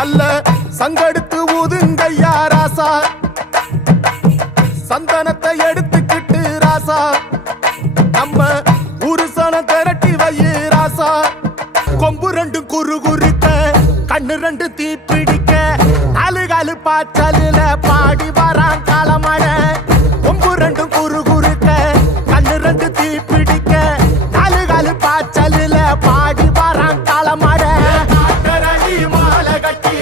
நல்ல சங்கெடுத்து ஊதுங்கய்யா ராசா, சந்தனத்தை எடுத்துக்கிட்டு ராசா, நம்ம உருசன திரட்டி வையு ராசா. கொம்பு ரெண்டும் குறு குறுக்க, கண்ணு ரெண்டு தீ பிடிக்க, அழுகாலு பாச்சலுல பாடி வரான் காலமட. கொம்பு ரெண்டும் குறு குறுக்க, கண்ணு ரெண்டு தீ பிடிக்க, அழுகாலு பாச்சலுல பாடி வரான் காலமட. மாலை கட்டி